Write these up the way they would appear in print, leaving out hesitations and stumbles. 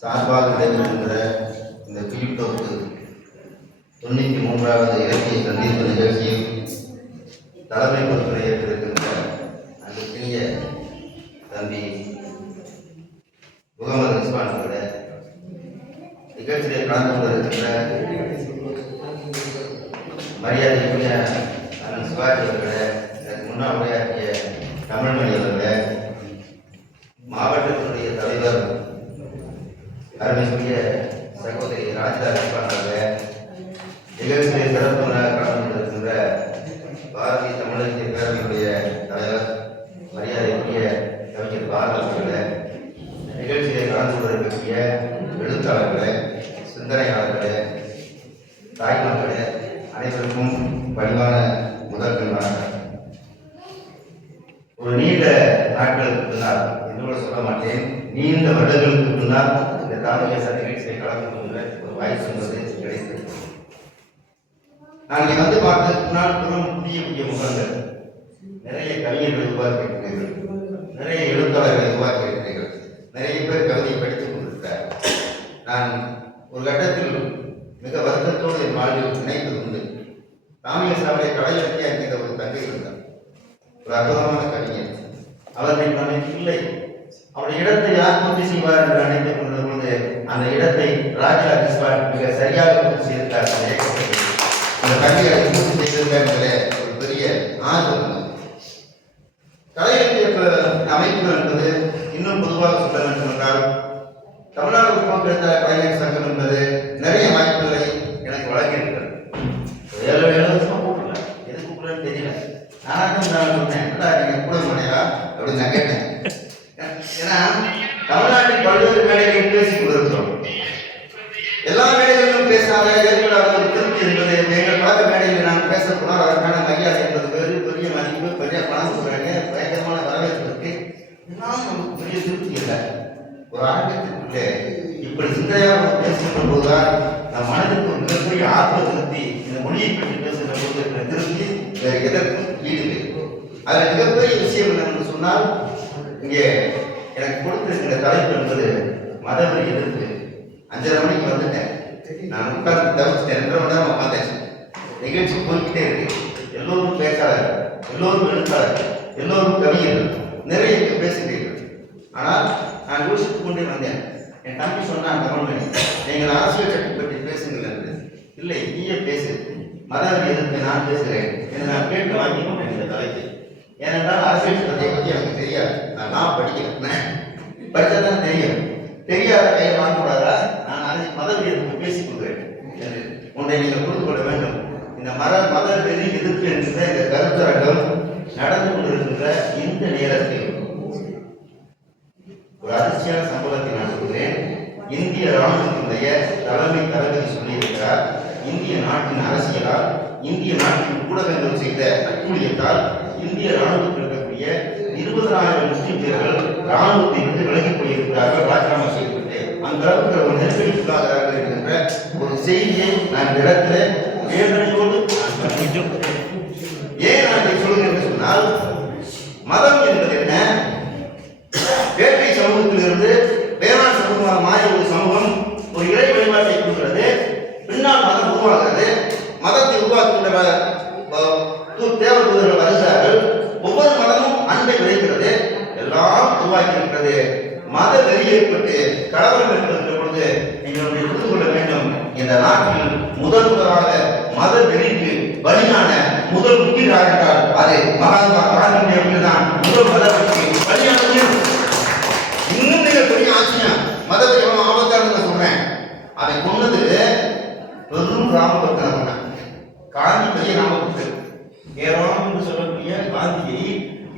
சார்பாக நடைபெறுகின்ற இந்த பிலிப்டோக்கு 93வது இலக்கிய சந்திப்பு நிகழ்ச்சியில் தலைமை பொறுப்பை ஏற்றிருக்கின்ற அன்றைய தம்பி முகமது ரிஸ்வான் அவர்களே, நிகழ்ச்சியில் கலந்து கொண்டிருக்கின்ற மரியாதைக்குரிய அண்ணன் சிவாஜி அவர்களே, எனக்கு முன்னால் உரையாற்றிய தமிழ்மணி அவர்களே, மாவட்டத்தினுடைய தலைவர் அருமைக்குரிய சகோதரி ராஜா ரிஸ்வான் அவர்களே, நிகழ்ச்சியை சிறப்புமாக கலந்து கொண்டிருக்கின்ற பாரதிய தமிழக பேரவையுடைய தலைவர் மரியாதைக்குரிய கவிஞர் பாரதி அவர்களே, நிகழ்ச்சியை கலந்து கொண்டிருக்கக்கூடிய எழுத்தாளர்களே, சிந்தனையாளர்களே, தாய்மார்களே, அனைவருக்கும் பணிவான முதற்கண் வணக்கம். ஒரு நீண்ட நாட்களுக்கு பின்னால், என்னோட சொல்ல மாட்டேன், நீண்ட வருடங்களுக்கு பின்னால் இந்த தாமிய நிகழ்ச்சியை கலந்து கொண்ட ஒரு வாய்ப்பு என்பது கிடைத்தது. நான் இங்கே வந்து பார்த்ததுக்கு முன்னால் புதிய புதிய முகங்கள், நிறைய கவிஞர்கள் உருவாக்கியிருக்கிறீர்கள், நிறைய எழுத்தாளர்களை உருவாக்கியிருக்கிறீர்கள், நிறைய பேர் கவிதையை படித்துக் கொண்டிருக்கிறார். நான் ஒரு கட்டத்தில் மிக வருத்தத்தோடு என் வாழ்வில் நினைத்தது உண்டு. ராமேஸ்வரத்தை கடையிலக்கிய என்கிற ஒரு தங்கை இருந்தார், ஒரு அற்புதமான கவிஞர். அவர்கள் நமக்கு இல்லை, அவருடைய இடத்தை யார் பூர்த்தி செய்வார் என்று நினைத்துக் கொண்ட பொழுது அந்த இடத்தை ராஜா ரிஸ்வான் மிக சரியாக பூர்த்தி செய்திருக்கார். அந்த தங்கையை பூர்த்தி செய்திருக்கார் ஒரு பெரிய ஆர்வம். கலையிலக்கிய அமைப்புகள் என்பது இன்னும் பொதுவாக சொல்ல வேண்டும் என்றால், தமிழ்நாடு உருவாக்க கலைஞர் சங்கம் என்பது நிறைய வாய்ப்புகளை எனக்கு வழங்கியிருக்கிறது. 7 வருஷமா கூப்பிடல, எது கூப்பிடலன்னு தெரியல. நானும் நான் சொன்னேன், நீங்க கூட மாட்டேங்களா அப்படின்னு நான் கேட்டேன். ஏன்னா தமிழ்நாட்டில் பல்வேறு மேடைகளில் பேசிக் கொண்டிருக்கிறோம். எல்லா மேடைகளிலும் பேசாத ஏற்படாத ஒரு திருப்தி என்பது எங்கள் பழக்க மேடையில் நான் பேசப்போனால் அதற்கான மரியாதை என்பது வேறு, பெரிய மதிப்பு, பெரிய பணம் சொல்றாங்க, பயங்கரமான வரவேற்பு இருக்கு. இதெல்லாம் நமக்கு பெரிய திருப்தி இல்லை. ஒரு ஆட்டத்திற்குள்ளே இப்படி சிந்தையாக பேசுகின்ற போதுதான் நம் மனதுக்கு ஒரு மிகப்பெரிய ஆத்ம திருப்தி. இந்த மொழியை பற்றி பேசுகிற போது இருக்கிற திருப்தி எதற்கும் ஈடு. அதில் மிகப்பெரிய விஷயம் என்னன்னு சொன்னால், இங்கே எனக்கு கொடுத்திருக்கிற தலைப்பு என்பது மதவெறி எதிர்ப்பு. 5:30 மணிக்கு வந்துட்டேன், நான் உட்கார்ந்து தவிர்த்துட்டேன். 2.5 மணி நேரம் உட்காந்தேன். நிகழ்ச்சி போய்கிட்டே இருக்கு. எல்லோரும் பேசாளர், எல்லோரும் எழுத்தாளர், எல்லோரும் கவிஞர்கள், நிறைய பேசுகிறீர்கள். ஆனால் நான் யோசித்துக் கொண்டே வந்தேன். என் தம்பி சொன்னான், தமிழ்மணி, நீங்கள் அரசியல் சட்டம் பற்றி பேசுங்கள் என்று. இல்லை, நீயே பேசு, மதவெறி எதிர்ப்பு நான் பேசுகிறேன் என்று நான் கேட்டு வாங்கி கொண்டேன் இந்த தலைப்பு. ஏனென்றால் அரசியல் சட்டத்தை பற்றி எனக்கு தெரியாது. நான் படிக்கிறேன், படித்ததான் தெரியும். தெரியாத கையை வாங்கக்கூடாதா? நான் மதவெறி எதிர்ப்பு பேசிக் கொள்கிறேன் என்று ஒன்றை நீங்கள் புரிந்து கொள்ள வேண்டும். இந்த மதவெறி எதிர்ப்பு என்கிற இந்த கருத்தரங்கம் நடந்து கொண்டிருக்கின்ற இந்த நேரத்தில் ஒரு அதிர்ச்சியான சம்பவத்தை நான் சொல்கிறேன். இந்திய ராணுவத்தினுடைய தலைமை தளபதி சொல்லியிருக்கிறார், இந்திய நாட்டின் அரசியலால், இந்திய நாட்டின் ஊடகங்கள் செய்த அட்டூழியத்தால் இந்திய ராணுவத்தில் இருக்கக்கூடிய 20,000 முஸ்லிம் பேர்கள் ராணுவத்தை விட்டு விலகி போயிருக்கிறார்கள், ராஜினாமா செய்யப்பட்டு அந்த அளவுக்கு ஒரு நெருக்கடிக்குள்ளாகிறார்கள் என்கின்ற ஒரு செய்தியை நான் இந்த இடத்துல வேதனையோடு ஏன் நான் இதை சொல்கிறேன் என்று சொன்னால், மதம் என்பது என்ன? வேட்டை சமூகத்திலிருந்து வேளாண் சமூகமாக மாறிய ஒரு சமூகம் ஒரு இறை வழிபாட்டை கொடுக்கிறது. பின்னால் மதம் உருவாகிறது. மதத்தை உருவாக்குகின்ற தேவர் தூதர்கள் வருகிறார்கள். ஒவ்வொரு மதமும் அன்பை விளைக்கிறது, எல்லாம் உருவாக்கி இருக்கிறது. மத வெறி ஏற்பட்டு கடவுள் ஏற்படுகின்ற பொழுது நீங்கள் புரிந்து கொள்ள வேண்டும், இந்த நாட்டில் முதலாக மத வெறிக்கு பலியான முதல் முக்கியராக என்றால் அது மகாத்மா காந்தி அவர்கள் தான். முதல் மத வெறிக்கு பலியானது. இன்னும் மிகப்பெரிய ஆட்சியா மதத்தை ஆபத்தான சொல்றேன். அதை கொண்டது பெரும் ராமபக்தன். காந்தி பெரிய ராமபக்தன். ஏராளம் என்று சொல்லக்கூடிய காந்தியை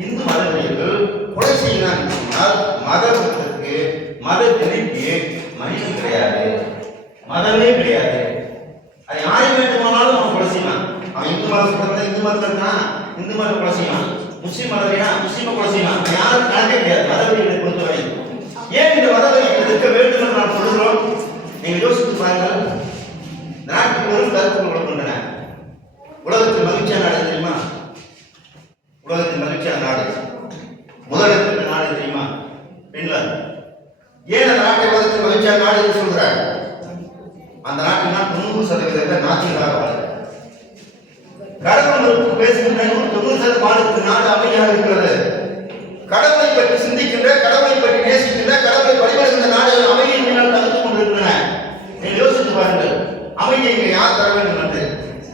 இந்து மதவெறியர்கள் கொலை செய்யலாம் சொன்னால், மதத்திற்கு மத வெறிக்கு மனிதன் கிடையாது, மதமே கிடையாது. அது யாரை வேண்டுமானாலும் அவன் கொலை செய்யலாம். அவன் இந்து மதம் இந்து மதத்தில் இருக்கான், இந்து மதம் கொலை செய்யலாம். முஸ்லீம் மதம் முஸ்லீமை கொலை செய்யலாம். யாரும் கணக்கே கிடையாது மதவெறிகளை பொறுத்தவரை. ஏன் இந்த மதவெறிகள் இருக்க வேண்டும் என்று நான் சொல்கிறோம்? நீங்கள் யோசித்து பாருங்கள். நாட்டுக்கு வெறும் கருத்துக்கள் கொடுக்கின்றன. உலகத்தில் மகிழ்ச்சியான நாடு தெரியுமா? உலகத்தில் மகிழ்ச்சியான நாடு முதலிடத்தில் நாடு தெரியுமா? பின்லாந்து. ஏன் அந்த நாட்டை உலகத்தில் மகிழ்ச்சியான நாடு என்று சொல்கிறார். அந்த நாட்டில் 90% நாத்திகராக வாழ்கிறார். கடவுள் மறுப்பு பேசுகின்ற 90% நாடு அமைதியாக இருக்கிறது. கடவுளை பற்றி சிந்திக்கின்ற, கடவுளை பற்றி நேசிக்கின்ற, கடவுளை வழிபடுகின்ற நாடுகள் அமைதியினால் தடுத்துக் கொண்டிருக்கின்றன. நீங்கள் யோசித்து பாருங்கள், அமைதியை இங்கே யார் தர வேண்டும் என்று.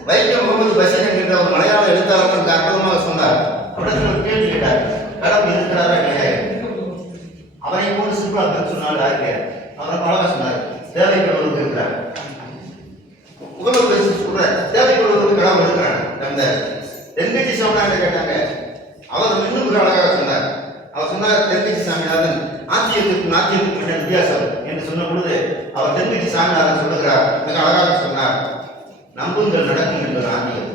வைக்கம் முகமது பஷீர் என்கின்ற ஒரு மலையாள எழுத்தாளர் அற்புதமாக சொன்னார். அவரிடத்தில் ஒரு கேள்வி கேட்டார், கடவுள் இருக்கிறாரா இல்லையா? அவரை போன்று சிம்பிளா சொன்னார். யாருக்கு? அவர் அழகா சொன்னார், தேவைப்படுவதற்கு இருக்கிறார். முகமது பஷீர் சொல்ற தேவைப்படுவதற்கு கடவுள் இருக்கிறார். அந்த தென்கட்சி சாமியார் கேட்டாங்க, அவர் இன்னும் மிக அழகாக சொன்னார். அவர் சொன்னார், தென்கட்சி சாமியாரன் ஆட்சியத்துக்கும் நாட்டியத்துக்கும் என்ன வித்தியாசம் என்று சொன்ன பொழுது அவர் தென்கட்சி சாமியாரன் சொல்லுகிறார், மிக அழகாக சொன்னார், நம்புங்கள் நடக்கும் என்பது நாட்டியம்,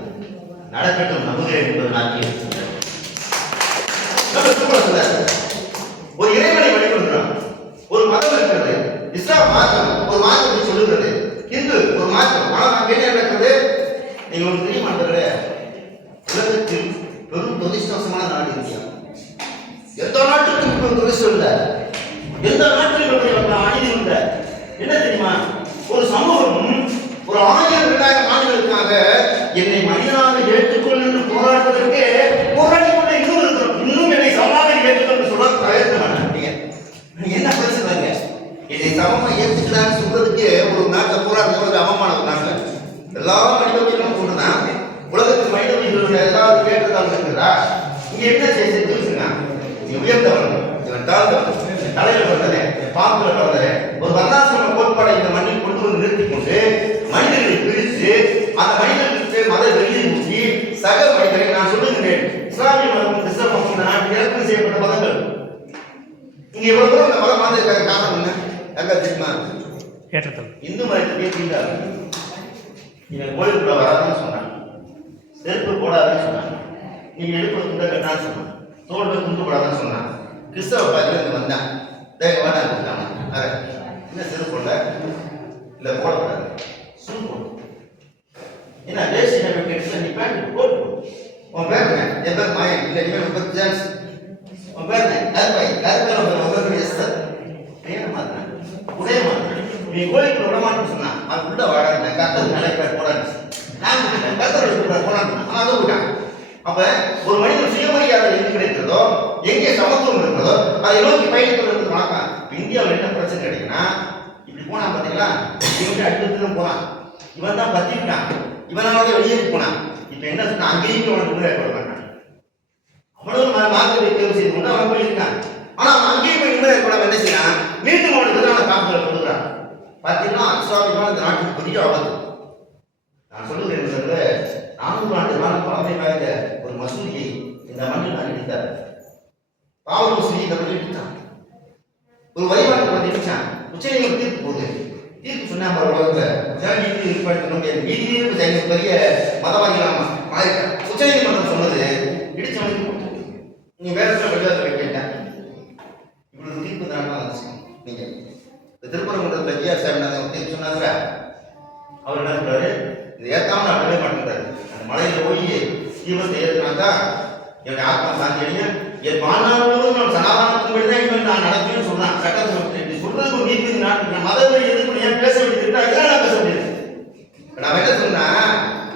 நடக்கட்டும் நம்புகிறேன் என்பது நாட்டியம். ஒரு இறைவனை வழிபடுகிறான், ஒரு மதம் இருக்கிறது, இஸ்லாம் மார்க்கம் ஒரு மார்க்கத்தை சொல்லுகிறது, இந்து ஒரு மார்க்கம். ஆனால் அங்கே என்ன நடக்கிறது? நீங்க ஒரு தெரியுமா? உலகத்தில் பெரும் துரதிஷ்டவசமான நாடு இந்தியா. எந்த நாட்டுக்கும் துரதிஷ்டம் இல்லை, எந்த நாட்டிலும் அநீதி இல்லை. என்ன தெரியுமா? ஒரு சமூகம் ஒரு 1000-2000 ஆண்டுகளுக்காக என்னை மனிதனாக ஏற்றுக்கொள் என்று போராடுவதற்கு போராடி கொண்டு இன்னும் இருக்கிறோம். இன்னும் என்னை சமமாக ஏற்றுக்கொண்டு சொல்ல பிரயத்தனம் பண்ணீங்க. என்ன பேசுறாங்க? என்னை சமமா ஏற்றுக்கிறான்னு சொல்றதுக்கு ஒரு நாட்டில் போராடுறது அவமான ஒரு நாட்டில் எல்லா மனித உயிரினும் கொண்டுதான் உலகத்தில் மனித உயிர்களுடைய ஏதாவது கேட்டதாக இருக்கிறதா? இங்க என்ன செய்யுங்க? நீ உயர்ந்தவன், இவன் தாழ்ந்தவன், தலையில பிறந்தனே, பாம்புல பிறந்தனே, ஒரு வர்ணாசிரம கோட்பாடை இந்த மண்ணில் கொண்டு வந்து நிறுத்தி கொண்டு மனிதர்களை பிரித்து அந்த மனிதர்களுக்கு மத வெளியை ஊற்றி சக மனிதரை நான் சொல்லுகிறேன். இஸ்லாமிய மதமும் கிறிஸ்தவ மதமும் இந்த நாட்டில் இறக்குமதி செய்யப்பட்ட மதங்கள். இங்க இவ்வளவு தூரம் இந்த மதம் மாத்திருக்காங்க. காரணம் என்ன? எங்க தெரியுமா? இந்து மதத்துக்கு தீண்டாரு. இவன் கோயிலுக்குள்ள வராதுன்னு சொன்னான், செருப்பு போடாதுன்னு சொன்னான், நீங்க எடுப்பு துண்டை கட்டான்னு சொன்னான், தோல்ல துண்டு போடாதுன்னு சொன்னான். கிறிஸ்தவ பாதியில வந்தான், வேண்டாம் கொடுத்தாங்க. என்ன செருப்பு போடல, இல்ல போடக்கூடாது, ஷூ போடு. என்ன தேசிய கேட்டு நீ பேண்ட் போட்டு. உன் பேர் என்ன? என் பேர் மாயன். இல்லை இனிமேல் 30 ஜான்ஸ். உன் பேர் என்ன? கருப்பாய். கருப்பாய் உன் பேர் எஸ்தர். பேரை மாத்திரேன், உடைய மாத்திரேன். நீ கோயிலுக்குள்ள விடமாட்டேன்னு சொன்னா அது உள்ள வாடாது. கத்தர் நிலை பேர் போடாது. நான் கத்தர் போடாது. அதை விட்டான். அப்ப ஒரு மனிதன் சுயமரியாதை எங்கு கிடைக்கிறதோ, எங்கே சமத்துவம் இருக்கிறதோ அதை நோக்கி பயணிக்கிறது வணக்கம். இந்தியாவில் என்ன பிரச்சனை கிடைக்குன்னா, இப்படி போனா பாத்தீங்களா, இவங்க அடுத்து போனான், இவன் தான் பத்திட்டான், இவனால வெளியேறி போனான். இப்ப என்ன சொன்னா, அங்கேயும் அவனுக்கு முன்னே போட மாட்டான். அவ்வளவு மார்க்கத்தை தேர்வு செய்து கொண்டு அவன் போயிருக்கான். ஆனா அவன் அங்கேயும் போய் முன்னே போட என்ன செய்யறான்? மீண்டும் அவனுக்கு தான் தாக்குதல் கொடுக்குறான். பாத்தீங்கன்னா அஸ்லாமியமான இந்த நாட்டுக்கு பெரிய ஆபத்து. நான் சொல்லுகிறேன், 400 ஆண்டு காலம் பழமை வாய்ந்த ஒரு மசூதியை இந்த மண்ணில் நான் இடித்தார். பாவ மசூதி இந்த மண்ணில் இடித்தான். ஒரு வழிபாடு இடிச்சான். உச்சநீதிமன்றம் தீர்ப்பு போகுது. தீர்ப்பு சொன்னா பெரிய மதவாதிகளாமா மாறிட்டான். உச்சநீதிமன்றம் சொன்னது இடிச்சவனுக்கு நீ வேற சில வழிபாடு கேட்டேன். இவ்வளவு தீர்ப்பு தான் வந்துச்சு. நீங்க திருப்பரங்குன்றத்தில் ஜிஆர் சாமி தீர்ப்பு சொன்னாங்க. அவர் என்ன சொல்றாரு? இது ஏத்தாம நான் விடவே மாட்டேங்கிறாரு. அந்த மலையில போய் தீபத்தை ஏற்றினாதான் என்னுடைய ஆத்மா சாந்தி அடையும். என் வாழ்நாள் முழுவதும் நான் சனாதானத்தின் தான் நான் நடத்துவேன்னு சொன்னான். சட்டத்தை இப்படி சொல்றதுக்கு ஒரு நீதி நாட்டு மதவெறி எதிர்ப்பு ஏன் பேச வேண்டியது? இதெல்லாம் நான் பேச முடியாது. நான் என்ன சொன்னா,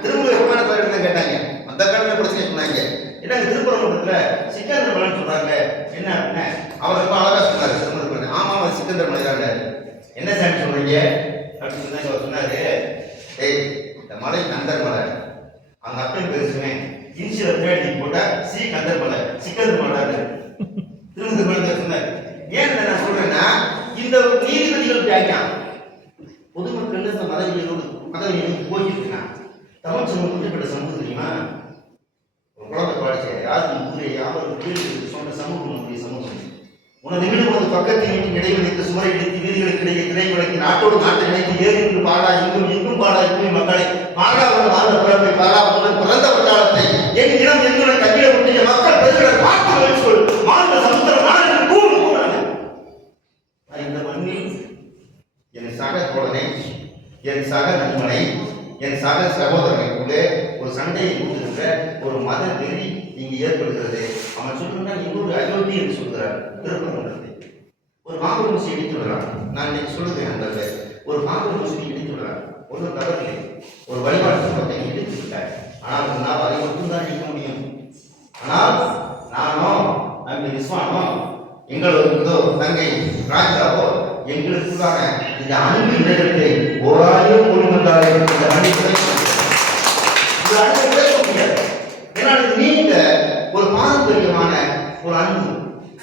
திருமூல விமான கோயில் கேட்டாங்க, அந்த காலத்துல பிரச்சனை சொன்னாங்க. ஏன்னா திருப்பரங்குன்றத்துல சிக்கந்தர் மலைன்னு சொல்றாங்க. என்ன அப்படின்னா அவர் ரொம்ப அழகா சொன்னாரு. திருமணம் ஆமா அவர் சிக்கந்தர் மலை தாங்க. என்ன சாமி சொல்றீங்க அப்படின்னு சொன்னாங்க. அவர் சொன்னாரு, ஏய் இந்த மலை கந்தர் மலை, அவங்க அப்பயும் பேசுவேன் இன்சியல் பின்னாடி போட்டா சி கந்தர் மலை, சிக்கந்தர் மலை. திருமணம் சொன்னாரு. ஏன் நான் சொல்றேன்னா, இந்த நீதிபதிகள் கேட்கான் பொதுமக்கள் இந்த மதவியலோடு போயிட்டு இருக்கான். தமிழ் சமூகம் குறிப்பிட்ட சமூகம் தெரியுமா? குழந்தை பாடிச்ச யாரும் ஊரே யாரும் சொன்ன சமூகம் நம்முடைய சமூகம். உனது வீடு உனது பக்கத்தில் வீட்டின் இடைவெளிக்கு சுவரை இடித்து வீடுகளுக்கு இடையே திரை விளக்கி நாட்டோடு நாட்டை இணைத்து ஏறி என்று பாடா இங்கும் இங்கும் பாடா இங்கும் மக்களை மாறாவது வாழ்ந்த பிறப்பை பாராவுடன் பிறந்த வட்டாரத்தை என் இனம் எங்குடன் கட்டிட ஒட்டிய மக்கள் பெருகிற பார்த்து வைச்சொல் மாநில சமுத்திர நாடு கூறு கூறாங்க. இந்த மண்ணில் என் சக தோழனை, என் சக நண்பனை, என் சக சகோதரனுக்குள்ளே ஒரு சண்டையை ஊட்டுகின்ற ஒரு மத வெறி இங்கு ஏற்படுகிறது. அவன் சொல்லுன்னா இன்னொரு அயோத்தி என்று சொல்கிறார் திருப்பரங்குன்றத்தை. ஒரு மாபெரும் மசூதி இடித்து விடலாம். நான் இன்னைக்கு சொல்லுகிறேன் நண்பர்களே, ஒரு மாபெரும் மசூதி இடித்து விடலாம், ஒன்றும் தவறில்லை. ஒரு வழிபாட்டு குடும்பத்தை இடித்து விட்டார். ஆனால் உன்னால் அதை மட்டும்தான் இடிக்க முடியும். ஆனால் நானோ அங்கு விஸ்வானோ எங்களோ தங்கை ராஜாவோ எங்களுக்குள்ளான இந்த அன்பு இதயத்தை ஓராயிரம் குடும்பத்தால் இந்த அன்பு முடியாது. ஏன்னா நீங்க ஒரு பாரம்பரியமான ஒரு அன்பு.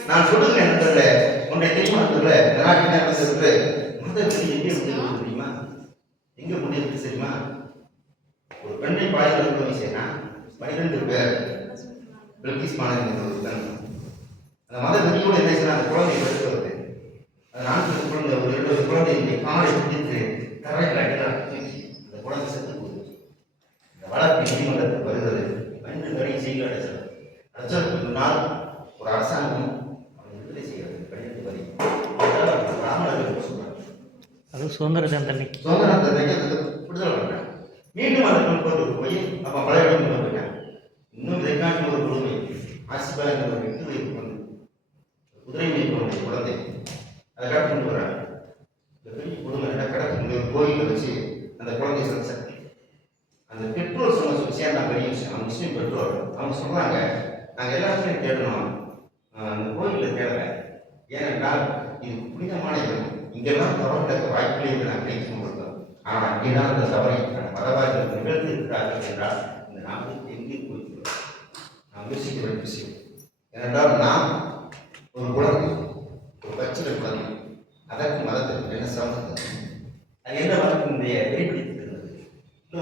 நான் சொல்லுகிறேன் நண்பர்களே, உன்னுடைய தெரியுமா நண்பர்களே, இந்த நாட்டில் நடந்திருக்கு மதவெளி எங்கே முடிவு தெரியுமா? எங்க முடிவு தெரியுமா? ஒரு பெண்ணை பாலியல் விஷயம்னா 12 பேர் பிரிட்டிஷ் மாநிலம் ஒரு பெண் அந்த மத வெறியோடு என்ன செய்யணும், அந்த குழந்தையை எடுக்கிறது. அந்த 4 குழந்தை ஒரு 2 குழந்தையை காலை பிடித்து தரையில் அடிக்கிறார். அந்த குழந்தை செத்து போகுது. இந்த வழக்கு நீதிமன்றத்தில் வருகிறது. 2 தடவை செய்ய அடைச்சதுக்கு முன்னால் ஒரு அரசாங்கம் அவனை விடுதலை செய்கிறது. 12 வரி ராமநாதர் சொல்றாங்க. அது சுதந்திர தன்னைக்கு விடுதலை பண்றாங்க. மீண்டும் அந்த பெண் போய் அப்ப பழைய இடத்துல போயிட்டாங்க. இன்னும் இதை காட்டி ஒரு கொடுமை. ஆசிபாய் ஒரு 8 வயது பொண்ணு, குதிரை மேய்ப்பவருடைய குழந்தை, அதை காட்டு கொண்டு வர்றாங்க. இந்த பெரிய கொடுமை கடற்கரை ஒரு கோயிலை வச்சு அந்த குழந்தைய சரி. அந்த பெற்றோர் சொன்ன விஷயம் தான் பெரிய விஷயம். அவங்க முஸ்லீம் பெற்றோர் அவங்க சொல்றாங்க, நாங்கள் எல்லாத்தையும் தேடணும், அந்த கோயிலில் தேடலை. ஏனென்றால் இது புனிதமான இடம், இங்கெல்லாம் தவறு நடக்க வாய்ப்பில்லை என்று நான் கிடைக்கும் கொடுத்தோம். ஆனால் அங்கேதான் அந்த தவறை மதவாதிகள் நிகழ்த்தி இருக்கிறார்கள் என்றால் இந்த நாட்டுக்கு எங்கே போய்க்கிறோம்? நாம் யோசிக்க வேண்டிய விஷயம். ஏனென்றால் நாம் ஒரு குழந்தை, ஒரு பச்சிலை குழந்தை, அதற்கு மதத்திற்கு என்ன சம்பந்தம்? அது எந்த மதத்தினுடைய வெளிப்படுத்திருக்கிறது?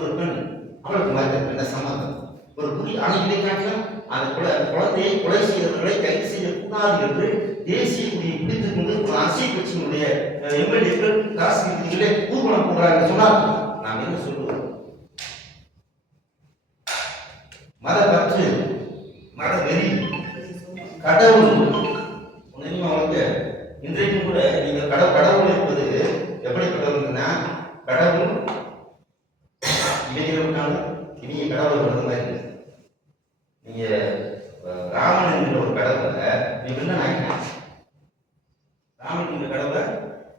ஒரு பெண், அவளுக்கு மதத்திற்கு என்ன சம்பந்தம்? ஒரு புதிய அணைகளை காட்டிலும் அந்த குழந்தையை கொலை செய்தவர்களை கைது செய்யக்கூடாது என்று தேசிய குடியை பிடித்துக் கொண்டு ஒரு அரசியல் கட்சியினுடைய எம்எல்ஏக்கள் காசிகளே ஊர்வலம் போகிறார்கள் சொன்னால் நாம் என்ன சொல்லுவோம்? மத பற்று, மத வெறி, கடவுள் அவங்களுக்கு இன்றைக்கும் கூட நீங்க கடவுள் என்பது எப்படி கடவுள்னா, கடவுள் இளைஞர்களுக்கான இனிய கடவுள் வந்த மாதிரி. நீங்க ராமன் என்கிற ஒரு கடவுளை நீ வில்லன் ஆகிட்டேன், ராமன் என்கிற கடவுளை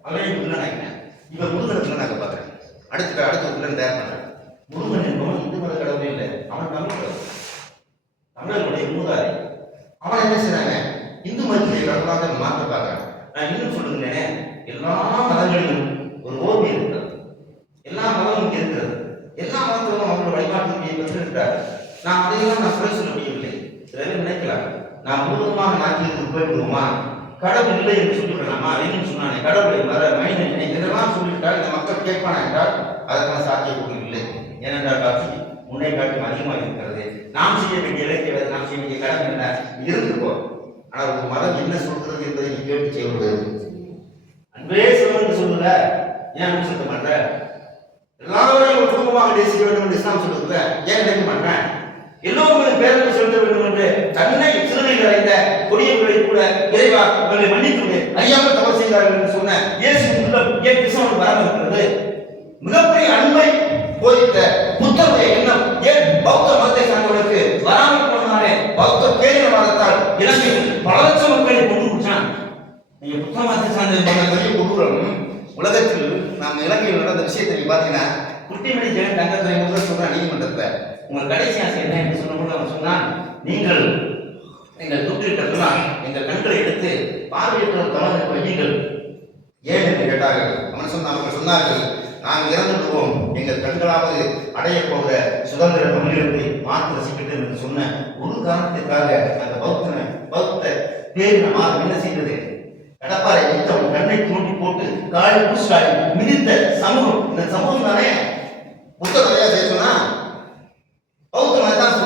அவரே வில்லன் ஆகிட்டேன். இவர் முருகனுக்கு நாங்கள் பார்க்குறேன். அடுத்த வில்லன் தயார் பண்றேன். முருகன் என்பவன் இந்து மத கடவுளே இல்லை, அவன் தமிழ் கடவுள், தமிழர்களுடைய மூதாதி. அவன் என்ன செய்யறாங்க, இந்து மதத்துடைய கடவுளாக மாற்ற பார்க்கறாங்க. நான் இன்னும் சொல்லுகிறேன், எல்லா மதங்களிலும் ஒரு ஓர்மை இருக்கிறது, எல்லா மதமும் இருக்கிறது, எல்லா மதத்திலும் அவர்கள் வழிபாட்டு பெற்றிருக்கிறார்கள். நான் அதையெல்லாம் நான் குறை சொல்ல முடியவில்லை. சில பேர் நினைக்கலாம், நான் முழுவதுமாக நாட்டிற்கு போய்விடுவோமா, கடவுள் இல்லை என்று சொல்லிவிடலாமா? அப்படின்னு சொன்னானே, கடவுளை மனிதன் இதெல்லாம் சொல்லிவிட்டால் இந்த மக்கள் கேட்பானா என்றால் அதற்கான சாத்தியக்கூறு இல்லை. ஏனென்றால் காட்சி முன்னே காட்டும் அதிகமாக இருக்கிறது. நாம் செய்ய வேண்டிய இலக்கிய வேலை, நாம் செய்ய வேண்டிய கடமை என்ன இருந்திருப்போம். ஆனால் ஒரு மதம் என்ன சொல்கிறது என்பதை நீ கேட்டு செய்வது. அன்பே சொல்வது சொல்லுல, ஏன் அன்பு சொல்ல மாட்ட? எல்லாரையும் ஒரு குடும்பமாக நேசிக்க வேண்டும் என்று இஸ்லாம் சொல்லுதுல, ஏன் நினைக்க மாட்டேன்? எல்லோரும் பேரவை செலுத்த வேண்டும் என்று தன்னை சிறுவையில் அடைந்த கொடியவர்களை கூட இறைவா அவர்களை மன்னித்து அறியாமல் தவறு செய்தார்கள் என்று சொன்ன இயேசு உள்ளம் ஏன் கிறிஸ்தவனுக்கு வராமல் இருக்கிறது? மிகப்பெரிய அன்பை போதித்த புத்தருடைய எண்ணம் ஏன் பௌத்த மதத்தை சார்ந்தவர்களுக்கு வராமல் போனாலே? பௌத்த பேரினவாதத்தால் இலங்கையில் பல லட்சம் மக்களை கொண்டு குடிச்சான். நீங்க புத்த மதத்தை சார்ந்த பெரிய கொடூரம் உலகத்தில் நாம் இலங்கையில் நடந்த விஷயத்தை பார்த்தீங்கன்னா, குட்டிமணி ஜெகன் தங்கத்துறை முதல் சொல்றான் நீதிமன்றத்தில், உங்கள் கடைசி ஆசை என்ன என்று சொன்னபோது அவன் சொன்னான், நீங்கள் தொற்றிருக்கலாம் எங்கள் கண்களை எடுத்து பார்வையற்ற தமிழக வையுங்கள். ஏன் என்று கேட்டார்கள். அவர்கள் சொன்னார்கள், நாங்கள் இறந்து விடுவோம், எங்கள் கண்களாவது அடைய போகிற சுதந்திர தமிழகத்தை மாற்று ரசிக்கட்டும் என்று சொன்ன ஒரு காரணத்திற்காக அந்த பௌத்த பேரின மாதம் என்ன செய்தது? கடப்பாறை வைத்து அவன் கண்ணை தூண்டி போட்டு காலை பூசாடி மிதித்த சமூகம். இந்த சமூகம் தானே புத்தகத்தையா செய்ய சொன்னா? பௌத்த மதத்தான்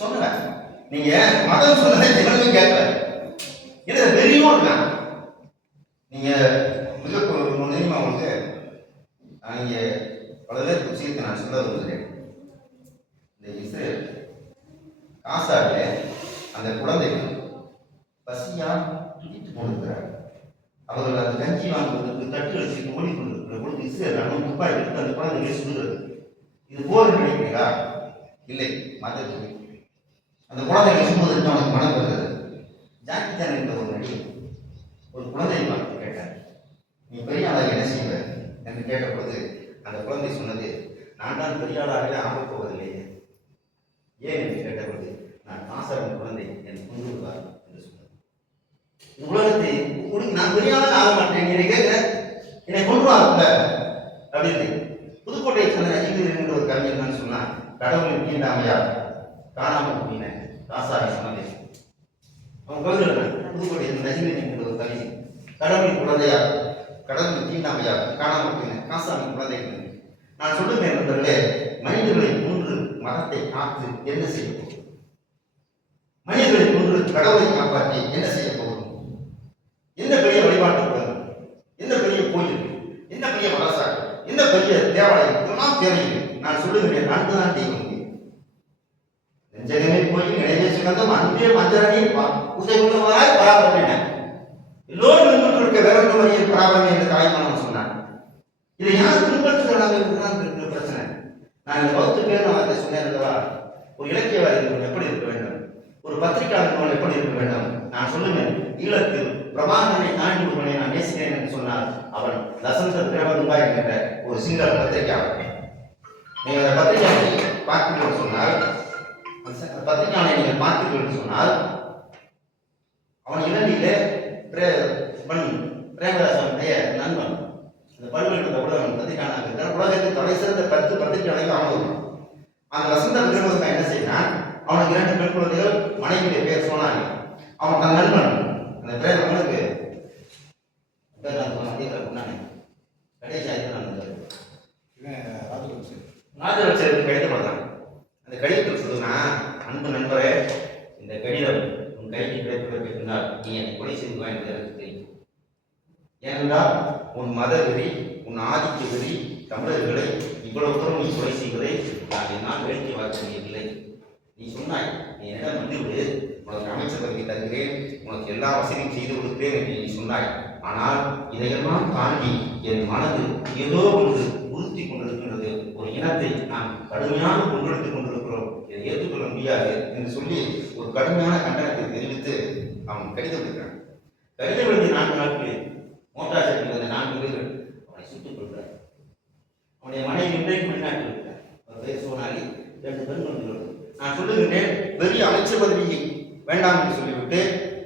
சொல்லுங்க. நீங்க மதம் சொன்னதை தினமே கேட்கல. இது வெறியோடு இருக்கான். நீங்க மிக தெரியுமா உங்களுக்கு, நீங்க பல பேர் விஷயத்தை நான் சொல்ல விரும்புகிறேன். இந்த இஸ்ரேல் காசாவிலே அந்த குழந்தைகள் பசியா துடித்து கொண்டிருக்கிறார். அவர்கள் அந்த கஞ்சி வாங்குவதற்கு தட்டு வச்சு ஓடிக்கொண்டிருக்கிற பொழுது இஸ்ரேல் ராணுவம் துப்பாக்கி எடுத்து அந்த குழந்தைகளை சுடுகிறது. இது போர் நினைக்கிறீர்களா? இல்லை, மதத்துக்கு அந்த குழந்தைகளை சுடுவதற்கு அவனுக்கு மனம் வருகிறது. ஜாக்கி சான் என்ற ஒரு நடிகர் ஒரு குழந்தையை பார்த்து கேட்டார், நீ பெரிய ஆளாக என்ன செய்வ என்று கேட்ட பொழுது அந்த குழந்தை சொன்னது, நான் தான் பெரிய ஆளாகவே ஆகப் போவதில்லையே. ஏன் என்று கேட்ட பொழுது, நான் காசரன் குழந்தை என் கொண்டுள்ளார் என்று சொன்னது. இந்த உலகத்தை நான் பெரிய ஆளாக ஆக மாட்டேன், என்னை கேட்கிற என்னை கொண்டுவாங்க அப்படின்னு. புதுக்கோட்டையை சொன்ன அஜிங்கர் என்ற ஒரு கவிஞர் தான் சொன்னார், கடவுளின் தீண்டாமையா காணாமல் போயின காசாரி சொன்னதை. அவன் கவிதை புதுக்கோட்டை நஜிங்கர் என்ற ஒரு கவிதை, கடவுளின் குழந்தையா கடவுளின் தீண்டாமையா காணாமல் போயின காசாரி குழந்தை. நான் சொல்லுவேன் நண்பர்களே, மனிதர்களை கொன்று மதத்தை காத்து என்ன செய்ய போகும்? மனிதர்களை கொன்று கடவுளை காப்பாற்றி என்ன செய்ய போகும்? என்ன பெரிய வழிபாட்டு குளம், என்ன பெரிய கோயில், என்ன பெரிய மதசாலை, என்ன பெரிய தேவாலயம், இதெல்லாம் தேவையில்லை. நான் சொல்லுகிறேன், அன்பு தான் தெய்வம். நெஞ்சகமே கோயில் நினைவே சுகந்தம் அன்பே மஞ்சரணி பூசை கொள்ளுவதாய் பராபரமே. எல்லோரும் பின்பற்றிருக்க வேறொரு வழியில் பராபரமே என்று தாய்மானவன் சொன்னான். இதை யார் பின்பற்றுகிறாங்க இருக்கிற பிரச்சனை. நான் இந்த 10 பேர் நான் அதை சொன்னேன். ஒரு இலக்கியவாதி எப்படி இருக்க வேண்டும், ஒரு பத்திரிகையாளர் எப்படி இருக்க வேண்டும். நான் சொல்லுவேன், ஈழத்தில் பிரபாகரனை தாண்டி ஒருவனை நான் நேசிக்கிறேன் என்று சொன்னால் அவன் லசந்த பிரபதுங்கா என்கிற ஒரு சிங்கள பத்திரிகையாளர். நீங்கள் அந்த பத்திரிகையாளரை பார்த்தீர்கள் சொன்னால், பத்திரிகையாளரை நீங்கள் பார்த்தீர்கள் சொன்னால், அவன் இலங்கையிலே பிரேமதாசனுடைய நண்பன். அந்த பல்கலைக்கழக ஊடகம் பத்திரிகையாளர் உலகத்தில் தலை சிறந்த 10 பத்திரிகையாளர்கள் அவன். அந்த வசந்த விக்ரமதுங்கா என்ன செய்தான், அவனுக்கு 2 பெண் குழந்தைகள், மனைவியுடைய பேர் சோனாலி. அவன் தன் நண்பன் அந்த பேர் அவனுக்கு ராஜலட்சருக்கு கடிதப்படுறான். அந்த கடிதத்தில் சொல்லுனா, அன்பு நண்பரே, இந்த கடிதம் உன் கைக்கு கிடைப்பதற்கு பின்னால் நீ என்னை கொலை செய்து வாய்ந்தது எனக்கு தெரியும். ஏனென்றால் உன் மத வெறி, உன் ஆதிக்க வெறி தமிழர்களை இவ்வளவு தூரம் நீ கொலை செய்வதை நான் வேடிக்கை பார்க்க முடியவில்லை. நீ சொன்னாய், நீ என்னிடம் வந்துவிடு, உனக்கு அமைச்சர் பதவி தருகிறேன், உனக்கு எல்லா வசதியும் செய்து கொடுக்கிறேன் என்று நீ சொன்னாய். ஆனால் இதையெல்லாம் தாண்டி என் மனது ஏதோ ஒன்று உறுத்தி கொண்டிருக்கின்றது. ஒரு இனத்தை நாம் கடுமையாக கொண்டெடுத்துக் கொண்டிருக்கிறோம், இதை ஏற்றுக்கொள்ள முடியாது என்று சொல்லி ஒரு கடுமையான கண்டனத்தை தெரிவித்து அவன் கடிதம் எழுதுகிறான். கடிதம் எழுதி 4 நாட்களில் மோட்டார் சைக்கிள் வந்த 4 பேர்கள் அவனை சுட்டுக் கொள்கிறார். அவனுடைய மனைவி இன்றைக்கு வெளிநாட்டில் இருக்கிறார். அவர் பேர் சோனாலி, 2 பெண் குழந்தைகள். நான் சொல்லுகின்றேன், பெரிய அமைச்சர் பதவியை வேண்டாம் என்று சொல்லிவிட்டு,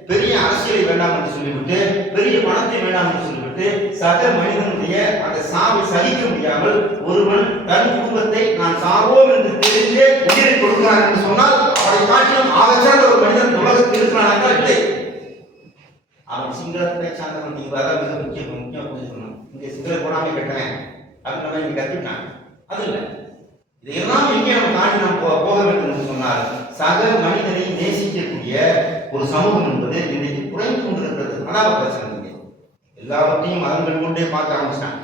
பெரிய அரசியலை வேண்டாம் என்று சொல்லிவிட்டு, பெரிய பணத்தை வேண்டாம் என்று சொல்லிவிட்டு, சக மனிதனுடைய அந்த சாவை சகிக்க முடியாமல் ஒருவன் தன் குடும்பத்தை நான் சாவோம் என்று தெரிந்தே உயிரை கொடுக்கிறான் என்று சொன்னால் அவரை காட்டிலும் ஆகச்சார்ந்த ஒரு மனிதன் உலகத்தில் இருக்கிறான் இல்லை. அவன் சிங்களத்தை சார்ந்தவன். நீங்க வர மிக முக்கியம் புரிஞ்சுக்கணும். இங்கே சிங்கள போடாமல் கட்டுறேன் அப்படின்னு நம்ம இங்கே கற்றுக்கிட்டான். அது இல்லை. இதையெல்லாம் எங்கே நம்ம தாண்டி நாம் போக வேண்டும் என்று சொன்னால், சக மனிதனை நேசிக்கக்கூடிய ஒரு சமூகம் என்பது இன்றைக்கு குறைந்து கொண்டிருக்கிறது. அனாத பிரச்சனை. எல்லாவற்றையும் மதங்கள் கொண்டே பார்க்க ஆரம்பிச்சான்,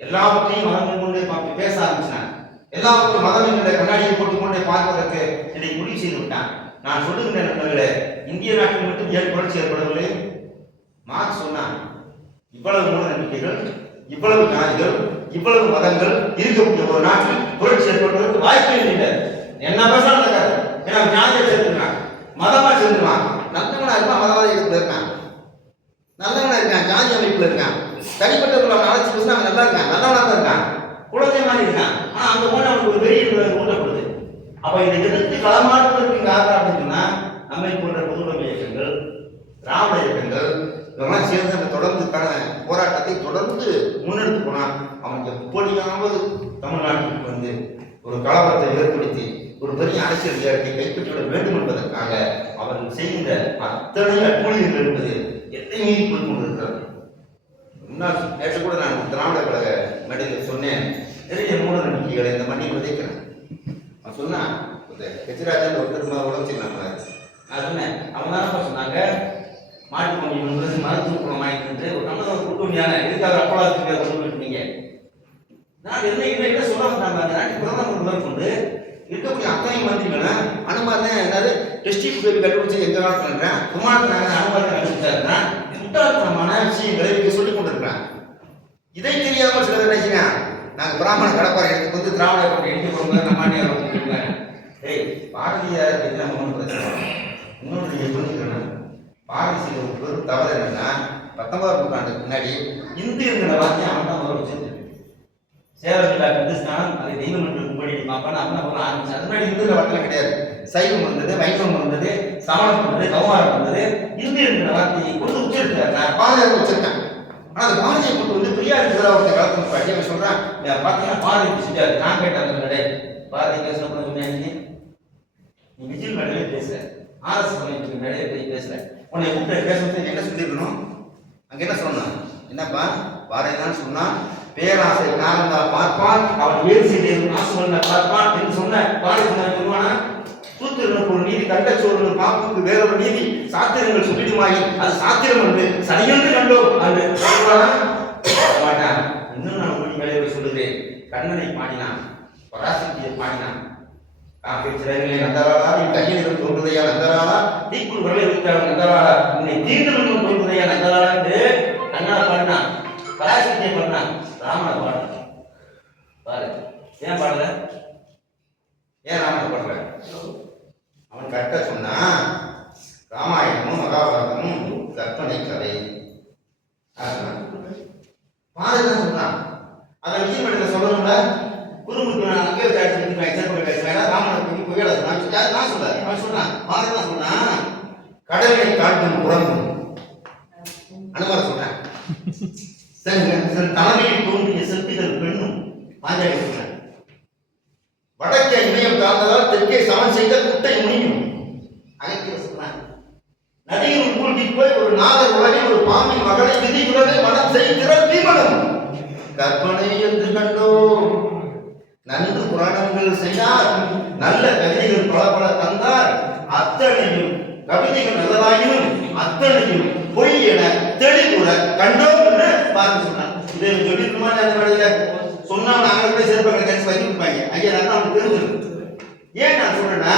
எல்லாவற்றையும் மதங்கள் கொண்டே பார்த்து பேச ஆரம்பிச்சான், எல்லாவற்றையும் மதம் என்ற கண்ணாடியை போட்டுக்கொண்டே பார்ப்பதற்கு இதை முடிவு செய்து விட்டான். நான் சொல்லுகின்ற நண்பர்களே, இந்திய நாட்டில் மட்டும் ஏன் புரட்சி ஏற்படவில்லை? மார்க்ஸ் சொன்னான், இவ்வளவு மூட நம்பிக்கைகள், இவ்வளவு ஜாதிகள், இவ்வளவு மதங்கள் இருக்கக்கூடிய ஒரு நாட்டில் புரட்சி ஏற்படுவதற்கு வாய்ப்பே இல்லை. என்ன பேசாலும் நடக்காது. ஏன்னா ஜாதியை சேர்த்துருக்கான், மதமா சேர்ந்துருவான். நல்லவனா இருக்கான், மதவாத இயக்கத்தில் இருக்கான், நல்லவனா இருக்கான், ஜாதி அமைப்புல இருக்கான், தனிப்பட்ட அழைச்சி பேசினா அவன் நல்லா இருக்கான், நல்லவனா தான் இருக்கான், குழந்தை மாதிரி இருக்கான். ஆனா அந்த போன அவனுக்கு ஒரு வெறி ஊட்டப்படுது. அப்ப இதை எதிர்த்து களமாடுவதற்கு காரணம் அப்படின்னு சொன்னா, நம்மை போன்ற பொதுவுடைமை இயக்கங்கள், திராவிட இயக்கங்கள் இதெல்லாம் சேர்ந்து அந்த தொடர்ந்துக்கான போராட்டத்தை தொடர்ந்து முன்னெடுத்து போனான். அவன் எப்படியாவது தமிழ்நாட்டுக்கு வந்து ஒரு கலவரத்தை ஏற்படுத்தி ஒரு பெரிய அரசியல் அதிகாரத்தை கைப்பற்றிவிட வேண்டும் என்பதற்காக அவர்கள் செய்கின்ற அத்தனை அட்டூழியங்கள் என்பது எத்தனை மீறி போய் கொண்டிருக்கிறது. முன்னாள் நேற்று கூட நான் திராவிட கழக மேடையில் சொன்னேன், நிறைய மூட நம்பிக்கைகளை இந்த மண்ணில் விதைக்கிறேன். அவன் சொன்னான், கெஜராஜன் ஒருத்தர் உடம்பு நான் சொன்னேன், அவங்க தான் சொன்னாங்க, மாட்டு வண்டி மருத்துவ குணம் வாங்கிட்டு ஒரு நல்ல கொடுக்க முடியாது, எதுக்காக அப்பளாத்துக்கு கொண்டு போயிட்டீங்க. நான் என்ன சொல்ல மாட்டாங்க, அந்த நாட்டு பிரதமர் முதல் கொண்டு இருக்கக்கூடிய அத்தனை மந்திரிகளும் அனுமானே ஏதாவது டெஸ்டிங் பேபி கண்டுபிடிச்சி எங்க காலத்துலன்றேன், குமாரன் அனுமானத்தை கண்டுபிடிச்சாருன்னா முட்டாள்தனமான விஷயங்களை இங்கே சொல்லிக் கொண்டிருக்கிறான். இதை தெரியாமல் சில பேர் நினைச்சுங்க, நாங்கள் பிராமண கடப்பாறை எடுத்து வந்து திராவிட கொண்டு எழுதி போடுங்க நம்ம ஏய் பாரதியார் நம்ம ஒன்றும் பிரச்சனை. இன்னொன்று சொல்லிக்கிறேன், பாரதி செய்த ஒரு பெரும் தவறு என்னன்னா, 19ஆம் நூற்றாண்டுக்கு முன்னாடி இந்துங்கிற வார்த்தையை அவன் தான் முதல்ல வச்சிருந்தது. சேவர்களா கிருஷ்ணன் அதை தெய்வம் என்று கும்படி பார்ப்பான்னு அவன் ஆரம்பிச்சு. அது முன்னாடி இந்துங்கிற வார்த்தை கிடையாது. சைவம் வந்தது, வைணவம் வந்தது, சமணம் வந்தது, கௌமாரம் வந்தது. இந்து என்கிற வார்த்தையை கொண்டு உச்சரித்தார். நான் பாரதியார் வச்சிருக்கேன். ஆனா அந்த பாரதியை கொண்டு வந்து பெரியார் ஒருத்த காலத்துல பாட்டி அவன் சொல்றான், பாத்தீங்கன்னா பாரதி செஞ்சாரு. நான் கேட்டேன் கிடையாது பாரதி பேசணும் சொன்னீங்க, நீ விஜய் மேடையிலே பேசுற, ஆர்எஸ் அமைப்புக்கு மேடையே போய் பேசுற, உன்னை கூப்பிட்டு பேசுறது என்ன சொல்லிருக்கணும்? அங்க என்ன சொன்னான்? என்னப்பா பாரதி தான் சொன்னான், பேராசை காரணந்தா பார்ப்பான், அவன் வேறு செய்தி நாசுவல்ல பார்ப்பான் என்று சொன்ன பாரதி சொல்லுவானா? சூத்திரனுக்கு ஒரு நீதி, கண்டச்சோறு பாப்புக்கு வேறொரு நீதி, சாத்திரங்கள் சொல்லிடுமாயி அது சாத்திரம் என்று சரியென்று கண்டோம் என்று சொல்லுவானா? மாட்டான். இன்னும் நான் மொழி மேலே போய் சொல்லுகிறேன். கண்ணனை பாடினான், பராசக்தியை பாடினான். சிறகிலே நந்தராளா, என் கையில் இருந்து தோன்றுதையா நந்தராளா, தீக்குள் வரலை வைத்தாலும் நந்தராளா, உன்னை தீண்டும் தோன்றுதையா நந்தராளா என்று கண்ணனை பாடினான். பராசக்தியை பாடினான். ராமனை பாடல. பாரு, ஏன் பாடல? ஏன் ராமனை பாடல? அவன் கரெக்டா சொன்னா, ராமாயணமும் மகாபாரதமும் கற்பனை கதை. பாரதிதான் சொன்னான். அதை விஜய் மண்டல சொல்லணும்ல, குறும்புக்கு நான் அங்கே ராமனுக்கு புயல சொன்னான். நான் சொல்ல அவன் சொன்னான், பாரதி தான் சொன்னான், கடலை காட்டும் புறங்கும் அனுமார சொன்னான். தலைமையில் தோன்றிய செப்பிதழ் பெண்ணும் பாஞ்சாலி சொன்னான். வடக்கே இமயம் தாழ்ந்ததால் தெற்கே சமன் செய்த குட்டை முனியும் அனைத்து சொன்னான். நதியில் மூழ்கி போய் ஒரு நாதர் உலகில் ஒரு பாம்பின் மகளை விதியுடனே மனம் செய்கிற பீமனும் கற்பனை என்று கண்டோம். நன்கு புராணங்கள் செய்தார், நல்ல கவிதைகள் பல பல தந்தார். அத்தனையும் கவிதைகள் நல்லதாயினும் அத்தனையும் பொய் என தெளிவுற கண்டோம் என்று பார்த்து சொன்னான். இதை சொல்லிருக்குமா? அந்த வேலையில சொன்னா நாங்கள் கூட சிறப்பாக வைப்பாங்க. ஐயா நல்லா அவனுக்கு தெரிஞ்சிருக்கு. ஏன் நான் சொல்றேன்னா,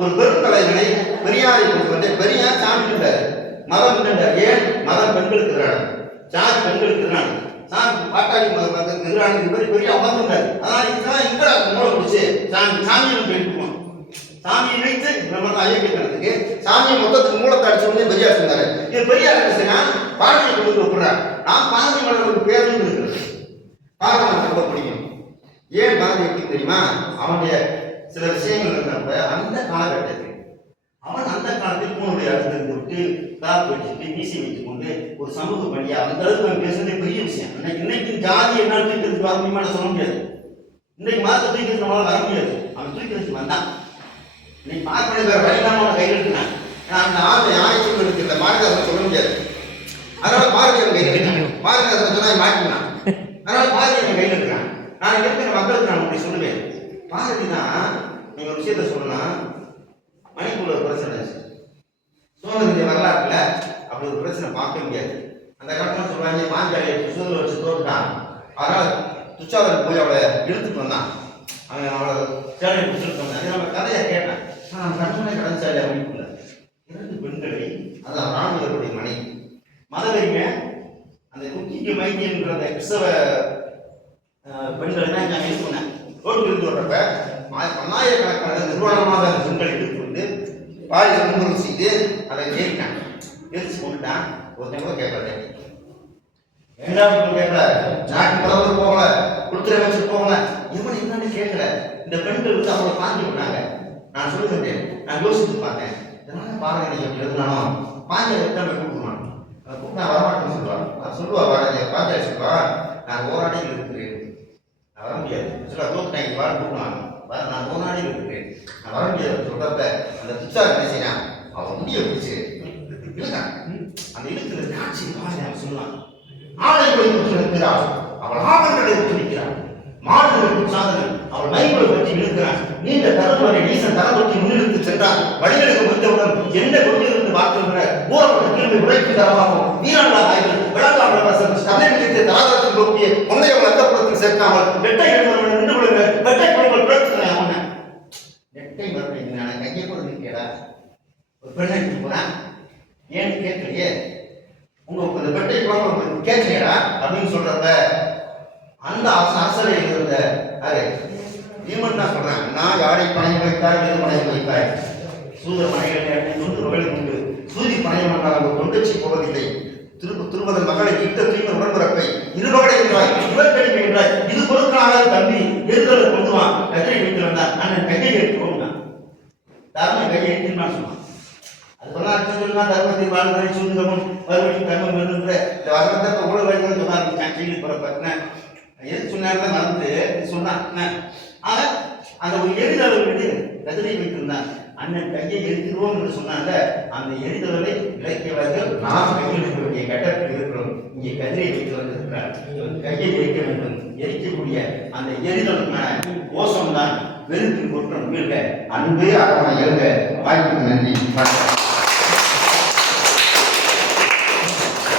ஒரு பெருந்தலைவனை பெரியாரை கொண்டு வந்து பெரியார் சாமி இருந்தார், மதம் இருந்தார். ஏன் மதம் பெண்களுக்கு எதிரானது, சாதி பெண்களுக்கு எதிரானது, சாமி பாட்டாளி மதத்துக்கு எதிரானது பெரிய அமர்ந்தார். அதனால இதுதான் இங்க மூளை பிடிச்சு சாமியை எடுக்குவோம். சாமியை வைத்து நம்ம ஐயக்கிறதுக்கு சாமியை மொத்தத்துக்கு மூலத்தை அடிச்சோடனே பெரியார் சொன்னாரு. இது பெரியார் என்ன செய்யா பாரதியை கொண்டு ஒப்புறார். நான் பாரதி மலருக்கு பேருந்து இருக்கிறது. பாரதி ரொம்ப பிடிக்கும். ஏன் பாரதி எப்படி தெரியுமா? அவனுடைய சில விஷயங்கள் இருந்தப்ப அந்த காலகட்டத்தில் அவன் அந்த காலத்தில் பூனுடைய அடுத்து விட்டு காப்பு வச்சுட்டு வீசி வைத்துக் கொண்டு ஒரு சமூக பணியா அந்த அளவுக்கு அவன் பேசுறதே பெரிய விஷயம். இன்னைக்கு ஜாதி என்ன தூக்கிறதுக்கு வர முடியுமா சொல்ல முடியாது. இன்னைக்கு மதத்தை தூக்கிறது நம்மளால வர முடியாது. அவன் தூக்கி வச்சு வந்தான். இன்னைக்கு பார்ப்பனை வேற வழியில்லாம அவனை கையில் எடுக்கிறான். அந்த ஆண்டு யாரை சொல்ல இருக்கிற பாரதிதாசன் சொல்ல முடியாது. அதனால பாரதியார் கையில் எடுக்கிறான். பாரதிதாசன் சொன்னா மாட்டினான். அதனால பாரதியார் கையில் எடுக்கிறான். நான் இருக்கிற மக்களுக்கு நான் அப்படி சொல்லுவேன். பாரதி தான் நீங்க ஒரு விஷயத்த சொல்லலாம். மணிப்பூர்ல ஒரு பிரச்சனை இருந்துச்சு. சுதந்திர வரலாற்றுல அப்படி ஒரு பிரச்சனை பார்க்க முடியாது. அந்த காலத்துல சொல்றாங்க பாஞ்சாலியை சுதந்திரம் வச்சு தோற்றான். அதனால துச்சாதன் போய் அவளை இழுத்துட்டு வந்தான். அவன் அவளை சேலை பிடிச்சிட்டு வந்தான். நம்ம கதையை கேட்டேன். கற்பனை கடந்தாலே மணிப்பூர்ல 2 பெண்களை, அதான் ராணுவருடைய மனைவி மதவெறிங்க அந்த குக்கிக்கு மைத்தியன்ற அந்த கிறிஸ்தவ பெண்கள் தான் நான் யூஸ் பண்ணேன். ரோட்டில் இருந்து வர்றப்ப பல்லாயிரக்கணக்கான நிர்வாணமாக அந்த பெண்களை எடுத்து வந்து பாலியல் முன்முறை செய்து அதை ஏறிட்டான். எரிச்சு கொண்டுட்டான். ஒருத்தன் கூட கேட்கல. இரண்டாவது கேட்கல. நாட்டு பிரதமர் போகல, உள்துறை அமைச்சர் போகல, இவன் என்னன்னு கேட்கல. இந்த பெண்கள் வந்து அவங்களை பாஞ்சி விட்டாங்க. நான் சொல்லுகிறேன், நான் யோசித்து பார்த்தேன். இதனால பாரதி எப்படி எழுதினாலும் பாஞ்சாலி தான் கூப்பிடுவான். கூப்பிட்டா வரமாட்டேன்னு சொல்லுவான். நான் சொல்லுவா பாரதி பாஞ்சாலி சொல்லுவா, நான் ஓராடியில் இருக்கிறேன், நான் வர முடியாது சொல்ல தோற்றாங்க வாழ கூப்பிடுவாங்க. நான் ஓராடியில் இருக்கிறேன், நான் வர முடியாது சொல்றப்ப அந்த துச்சா என்ன செய்யறான், அவன் முடிய பிடிச்சு இழுக்கான். அந்த இழுக்கிற காட்சி பாரதி சொல்லுவான். ஆலை கொலை இருக்கிறாள், அவள் ஆபரணங்களை உச்சரிக்கிறாள், மாடுகளுக்கு சாதனை அவள் மைகளை பற்றி இழுக்கிறான். நீண்ட தரவரை ஈசன் தரவற்றி முன்னிறுத்து சென்றான். வழிகளுக்கு வந்தவுடன் என்ன கொண்டிருந்து பார்க்கின்ற ஊரப்பட்ட கீழ்மை உழைப்பு தரமாகும் வீராண்டா ஆய்கள் விளங்காமல் கதை நிலைத்து தராதரத்தில் நோக்கிய முந்தையவள் அந்தப்புறத்தில் சேர்க்காமல் வெட்டை எழுந்தவர்கள் நின்று விடுங்க. வெட்டை குழுக்கள் பிறத்துக்கிறேன். அவனை நெட்டை மறுபடியும் நான் கையை கூட நிற்கடா ஒரு பெண்ணை போறேன். ஏன்னு கேட்கலையே, உங்களுக்கு அந்த வெட்டை குழம்பு கேட்கலையடா அப்படின்னு சொல்றப்ப அந்த அரசரையில் இருந்த பீமன் தான் சொல்றான். நான் யாரை பணையம் வைத்தாய், எது பணையம் வைத்தாய், சூத பணைகளை தொண்டு வகையில் உண்டு, சூதி பணையம் என்றால் அவங்க தொண்டச்சி போவதில்லை, திருமதன் மகளை இட்ட தூய்மை உடன்பிறப்பை இருபகடை என்றாய் இவர்கடி என்றாய் இது பொருட்களாக தம்பி எதிர்களை கொண்டு வா கதிரை வைத்து வந்தான் அண்ணன் கையை எடுத்துவோம் தர்ம கையை எடுத்துன்னு சொன்னான். அதுக்கெல்லாம் அர்த்தம் சொல்லலாம் தர்மத்தை வாழ்க்கை சுந்தரமும் மறுபடியும் தர்மம் வேணுன்ற இந்த வசனத்தை ஊழல் வழிகள் சொன்னாங்க செய்தி புறப்பட்டின எது சொன்னார்தான் மறந்து சொன்னான். ஆக அந்த ஒரு எரிதலை விட்டு கதிரை வைத்திருந்தான். அண்ணன் கையை எரித்துருவோம் என்று சொன்னாங்க. அந்த எரிதலை இலக்கியவாதிகள் நாம் கையில் எடுக்க வேண்டிய கட்டத்தில் இருக்கிறோம். இங்கே கதிரை வைத்து வந்திருக்கிறார். கையை எரிக்க வேண்டும். எரிக்கக்கூடிய அந்த எரிதலுக்கான கோஷம் தான் வெறுப்பின் குற்றம் வீழ்க அன்பே அரவணை எழுக. வாய்ப்புக்கு நன்றி.